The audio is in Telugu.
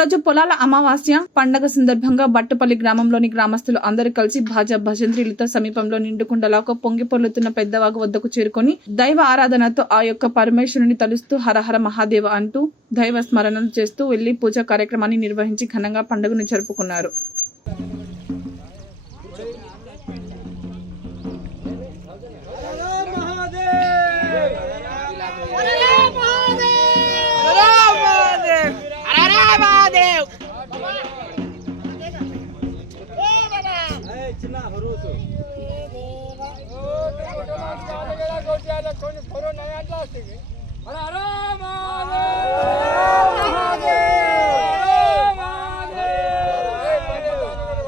రోజు పొలాల అమావాస్య పండగ సందర్భంగా బట్టపల్లి గ్రామంలోని గ్రామస్తులు అందరూ కలిసి భాజా భజంత్రీలతో సమీపంలో నిండుకుండలాకు పొంగి పొర్లుతున్న పెద్దవాగు వద్దకు చేరుకొని దైవ ఆరాధనతో ఆ యొక్క పరమేశ్వరుని తలుస్తూ హరహర మహాదేవ అంటూ దైవ స్మరణలు చేస్తూ వెళ్ళి పూజా కార్యక్రమాన్ని నిర్వహించి ఘనంగా పండుగను జరుపుకున్నారు. अरे होला हरोसो जय देवा